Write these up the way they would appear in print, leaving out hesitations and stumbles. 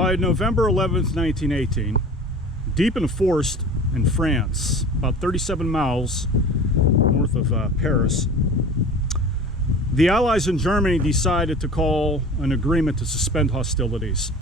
By November 11th, 1918, deep in a forest in France, about 37 miles north of Paris, the Allies in Germany decided to call an agreement to suspend hostilities,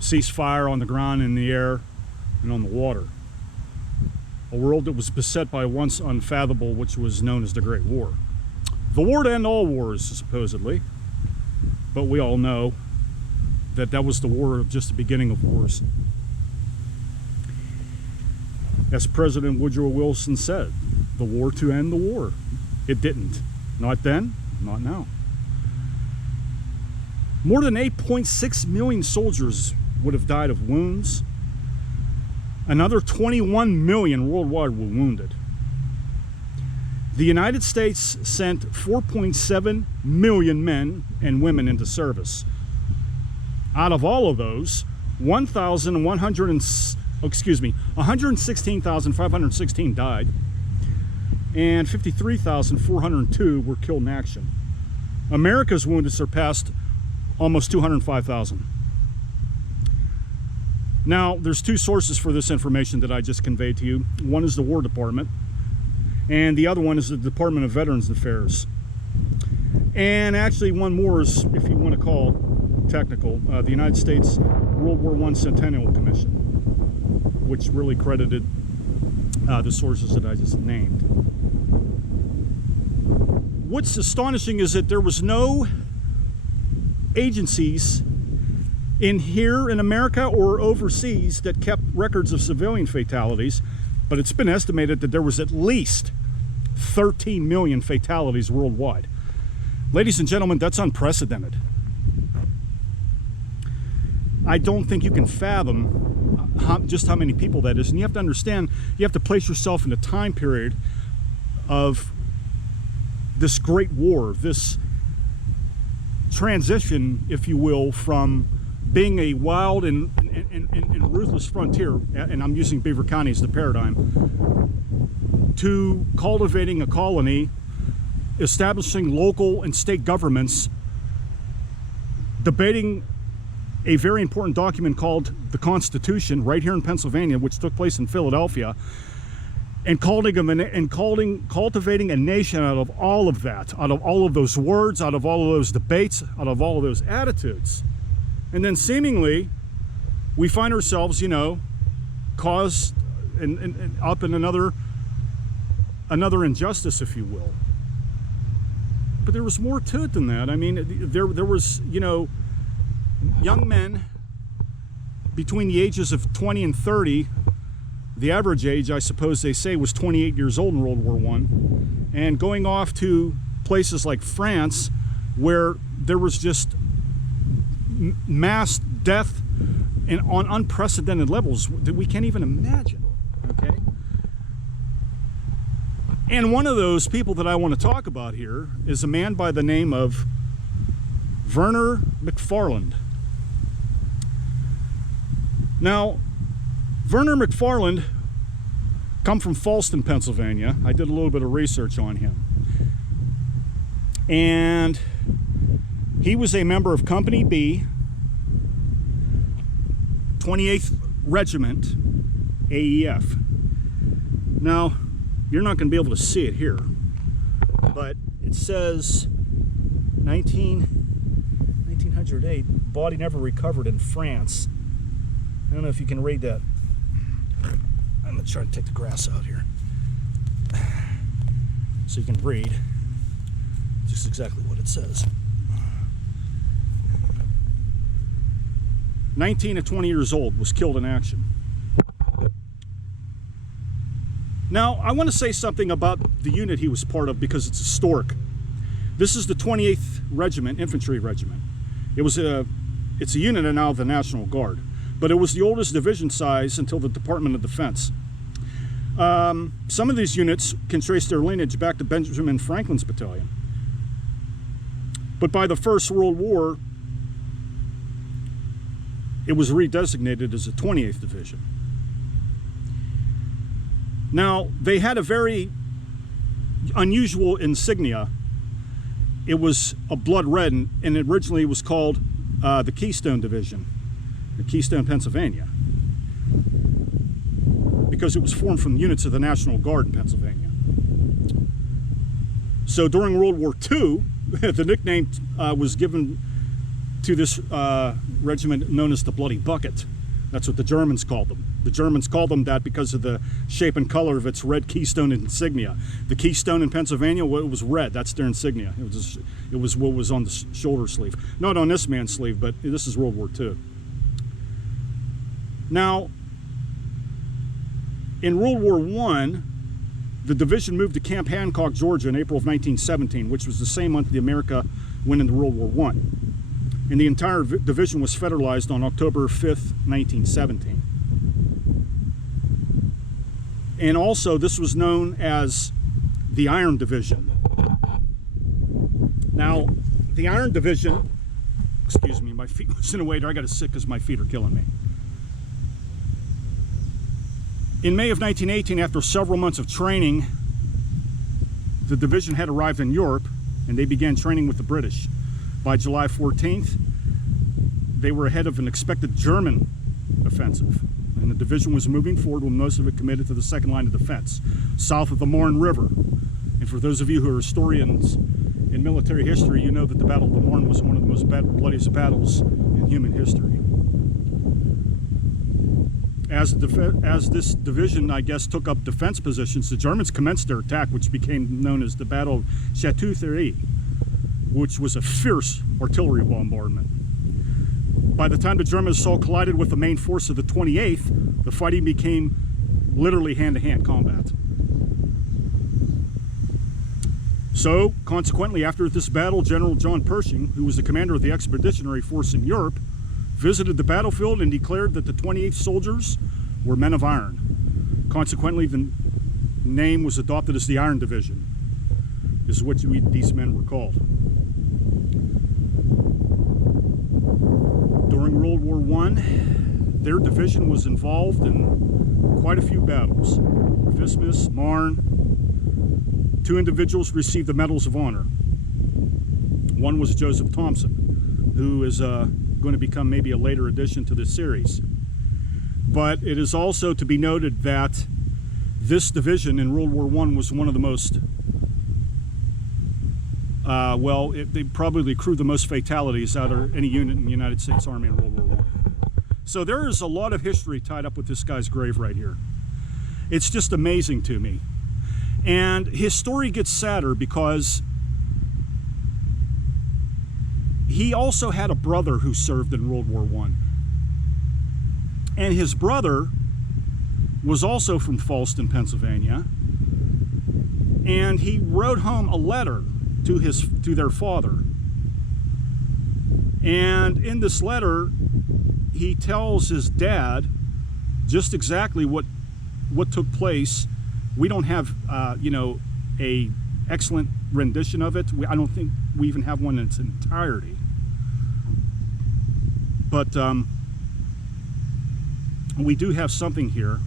cease fire on the ground, in the air, and on the water. A world that was beset by once unfathomable, which was known as the Great War. The war to end all wars, supposedly, but we all know that that was the war of just the beginning of wars. As President Woodrow Wilson said, the war to end the war. It didn't. Not then, not now. More than 8.6 million soldiers would have died of wounds. Another 21 million worldwide were wounded. The United States sent 4.7 million men and women into service. Out of all of those, 116,516 died, and 53,402 were killed in action. America's wounded surpassed almost 205,000. Now, there's two sources for this information that I just conveyed to you. One is the War Department, and the other one is the Department of Veterans Affairs. And actually one more is, if you want to call technical, the United States World War I Centennial Commission, which really credited the sources that I just named. What's astonishing is that there was no agencies in here in America or overseas that kept records of civilian fatalities, but it's been estimated that there was at least 13 million fatalities worldwide. Ladies and gentlemen, that's unprecedented. I don't think you can fathom just how many people that is, and you have to understand, you have to place yourself in the time period of this great war, this transition, if you will, from being a wild and ruthless frontier, and I'm using Beaver County as the paradigm, to cultivating a colony, establishing local and state governments, debating a very important document called the Constitution right here in Pennsylvania, which took place in Philadelphia, and cultivating a nation out of all of that, out of all of those words, out of all of those debates, out of all of those attitudes. And then seemingly we find ourselves, you know, caused and up in another injustice, if you will. But there was more to it than that. I mean, there was, you know, young men between the ages of 20 and 30, the average age, I suppose they say, was 28 years old in World War I, and going off to places like France, where there was just mass death and on unprecedented levels that we can't even imagine, okay? And one of those people that I want to talk about here is a man by the name of Verner McFarland. Now, Verner McFarland come from Fallston, Pennsylvania. I did a little bit of research on him. And he was a member of Company B, 28th Regiment, AEF. Now, you're not going to be able to see it here, but it says 1908, body never recovered in France. I don't know if you can read that. I'm going to try to take the grass out here so you can read just exactly what it says. 19 to 20 years old, was killed in action. Now, I want to say something about the unit he was part of because it's historic. This is the 28th Regiment, Infantry Regiment. It's a unit now of the National Guard, but it was the oldest division size until the Department of Defense. Some of these units can trace their lineage back to Benjamin Franklin's battalion. But by the First World War, it was redesignated as the 28th Division. Now, they had a very unusual insignia. It was a blood red, and originally it was called the Keystone Division. at Keystone, Pennsylvania, because it was formed from units of the National Guard in Pennsylvania. So during World War II, the nickname was given to this regiment known as the Bloody Bucket. That's what the Germans called them. The Germans called them that because of the shape and color of its red keystone insignia. The keystone in Pennsylvania, well, it was red. That's their insignia. It was what was on the shoulder sleeve. Not on this man's sleeve, but this is World War II. Now, in World War I, the division moved to Camp Hancock, Georgia in April of 1917, which was the same month the America went into World War I. And the entire division was federalized on October 5th, 1917. And also, this was known as the Iron Division. Now, the Iron Division, excuse me, my feet was in a way there. I got to sit because my feet are killing me. In May of 1918, after several months of training, the division had arrived in Europe, and they began training with the British. By July 14th, they were ahead of an expected German offensive, and the division was moving forward with most of it committed to the second line of defense, south of the Marne River. And for those of you who are historians in military history, you know that the Battle of the Marne was one of the most bloodiest battles in human history. As this division, I guess, took up defense positions, the Germans commenced their attack, which became known as the Battle of Chateau-Thierry, which was a fierce artillery bombardment. By the time the German assault collided with the main force of the 28th, the fighting became literally hand-to-hand combat. So, consequently, after this battle, General John Pershing, who was the commander of the Expeditionary Force in Europe, visited the battlefield and declared that the 28th soldiers were men of iron. Consequently, the name was adopted as the Iron Division, is what these men were called. During World War I, their division was involved in quite a few battles. Fismes, Marne. 2 individuals received the Medals of Honor. One was Joseph Thompson, who is going to become maybe a later addition to this series. But it is also to be noted that this division in World War I was one of the most they probably accrued the most fatalities out of any unit in the United States Army in World War I. So there is a lot of history tied up with this guy's grave right here. It's just amazing to me. And his story gets sadder because he also had a brother who served in World War I. And his brother was also from Fallston, Pennsylvania. And he wrote home a letter to their father. And in this letter, he tells his dad just exactly what took place. We don't have, a excellent rendition of it. I don't think we even have one in its entirety. But we do have something here.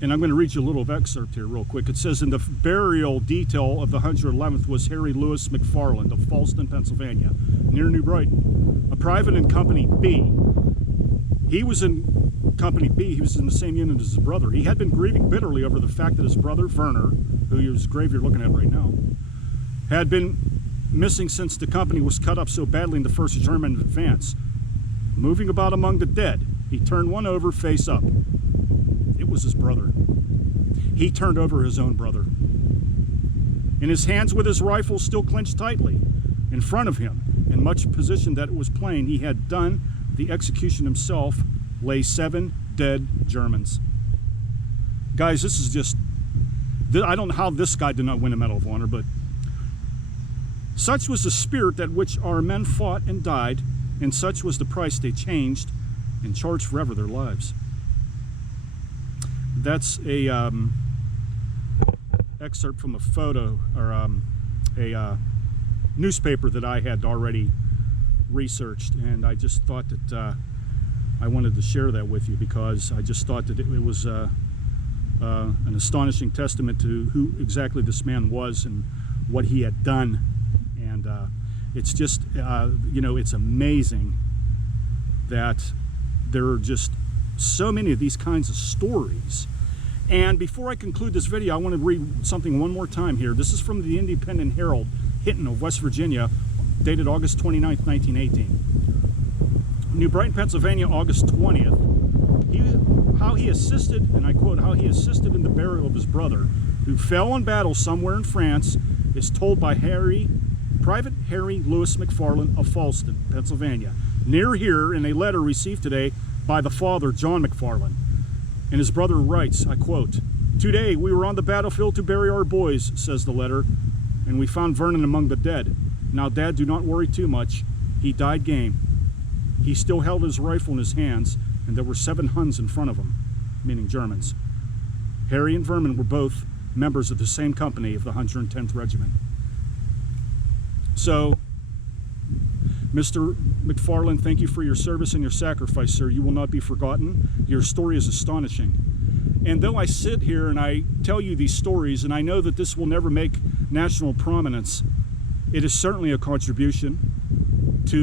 And I'm going to read you a little excerpt here real quick. It says, in the burial detail of the 111th was Harry Lewis McFarland of Fallston, Pennsylvania, near New Brighton, a private in Company B. He was in Company B. He was in the same unit as his brother. He had been grieving bitterly over the fact that his brother, Werner, whose grave you're looking at right now, had been missing since the company was cut up so badly in the first German advance. Moving about among the dead, he turned one over face up. It was his brother. He turned over his own brother. In his hands with his rifle still clenched tightly in front of him, in much position that it was plain he had done the execution himself, lay 7 dead Germans. Guys, this is just, I don't know how this guy did not win a Medal of Honor, but such was the spirit that which our men fought and died, and such was the price they changed and charged forever their lives. That's a excerpt from a photo, or a newspaper that I had already researched, and I just thought that I wanted to share that with you because I just thought that it was an astonishing testament to who exactly this man was and what he had done. And it's just, it's amazing that there are just so many of these kinds of stories. And before I conclude this video, I want to read something one more time here. This is from the Independent Herald, Hinton of West Virginia, dated August 29th, 1918. New Brighton, Pennsylvania, August 20th. How he assisted, and I quote, how he assisted in the burial of his brother, who fell in battle somewhere in France, is told by Private Harry Lewis McFarland of Fallston, Pennsylvania, near here, in a letter received today by the father, John McFarland. And his brother writes, I quote, "Today we were on the battlefield to bury our boys," says the letter, "and we found Vernon among the dead. Now, Dad, do not worry too much. He died game. He still held his rifle in his hands, and there were 7 Huns in front of him," meaning Germans. Harry and Vernon were both members of the same company of the 110th Regiment. So, Mr. McFarland, thank you for your service and your sacrifice, sir. You will not be forgotten. Your story is astonishing. And though I sit here and I tell you these stories, and I know that this will never make national prominence, it is certainly a contribution to